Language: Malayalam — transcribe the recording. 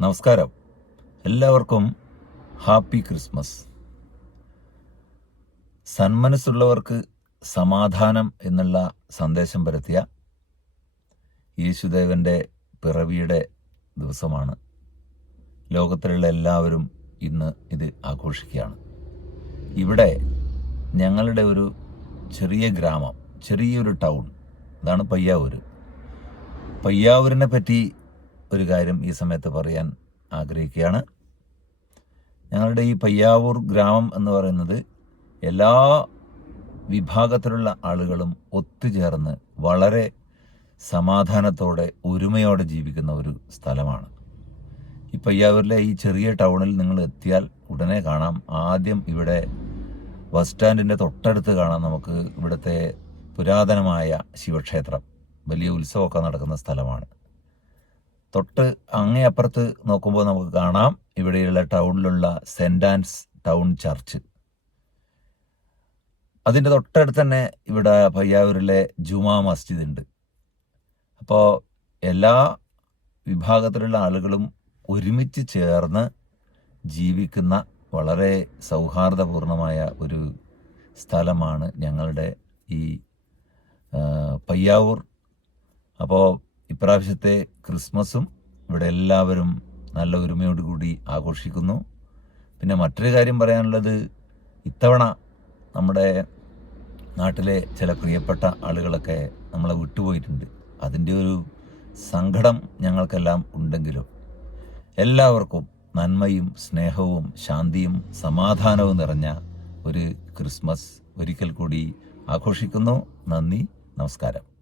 നമസ്കാരം. എല്ലാവർക്കും ഹാപ്പി ക്രിസ്മസ്. സന്മനസ്സുള്ളവർക്ക് സമാധാനം എന്നുള്ള സന്ദേശം പരത്തിയ യേശുദേവന്റെ പിറവിയുടെ ദിവസമാണ്. ലോകത്തിലുള്ള എല്ലാവരും ഇന്ന് ഇത് ആഘോഷിക്കുകയാണ്. ഇവിടെ ഞങ്ങളുടെ ഒരു ചെറിയ ഗ്രാമം ചെറിയൊരു ടൗൺ അതാണ് പയ്യാവൂർ പയ്യാവൂരിനെ പറ്റി ഒരു കാര്യം ഈ സമയത്ത് പറയാൻ ആഗ്രഹിക്കുകയാണ്. ഞങ്ങളുടെ ഈ പയ്യാവൂർ ഗ്രാമം എന്ന് പറയുന്നത് എല്ലാ വിഭാഗത്തിലുള്ള ആളുകളും ഒത്തുചേർന്ന് വളരെ സമാധാനത്തോടെ ഒരുമയോടെ ജീവിക്കുന്ന ഒരു സ്ഥലമാണ്. ഈ പയ്യാവൂരിലെ ഈ ചെറിയ ടൗണിൽ നിങ്ങൾ എത്തിയാൽ ഉടനെ കാണാം. ആദ്യം ഇവിടെ ബസ് സ്റ്റാൻഡിന്റെ തൊട്ടടുത്ത് കാണാം നമുക്ക് ഇവിടുത്തെ പുരാതനമായ ശിവക്ഷേത്രം. വലിയ ഉത്സവമൊക്കെ നടക്കുന്ന സ്ഥലമാണ്. തൊട്ട് അങ്ങേ അപ്പുറത്ത് നോക്കുമ്പോൾ നമുക്ക് കാണാം ഇവിടെയുള്ള ടൗണിലുള്ള സെന്റ് ആൻസ് ടൗൺ ചർച്ച്. അതിന്റെ തൊട്ടടുത്ത് തന്നെ ഇവിടെ പയ്യാവൂരിലെ ജുമാ മസ്ജിദ് ഉണ്ട് അപ്പോൾ എല്ലാ വിഭാഗത്തിലുള്ള ആളുകളും ഒരുമിച്ച് ചേർന്ന് ജീവിക്കുന്ന വളരെ സൗഹാർദ്ദപൂർണമായ ഒരു സ്ഥലമാണ് ഞങ്ങളുടെ ഈ പയ്യാവൂർ. അപ്പോൾ ഇപ്രാവശ്യത്തെ ക്രിസ്മസും ഇവിടെ എല്ലാവരും നല്ല ഒരുമയോടുകൂടി ആഘോഷിക്കുന്നു. പിന്നെ മറ്റൊരു കാര്യം പറയാനുള്ളത് ഇത്തവണ നമ്മുടെ നാട്ടിലെ ചില പ്രിയപ്പെട്ട ആളുകളൊക്കെ നമ്മളെ വിട്ടുപോയിട്ടുണ്ട്. അതിന്റെ ഒരു സങ്കടം ഞങ്ങൾക്കെല്ലാം ഉണ്ടെങ്കിലും എല്ലാവർക്കും നന്മയും സ്നേഹവും ശാന്തിയും സമാധാനവും നിറഞ്ഞ ഒരു ക്രിസ്മസ് ഒരിക്കൽ കൂടി ആഘോഷിക്കുന്നു. നന്ദി നമസ്കാരം.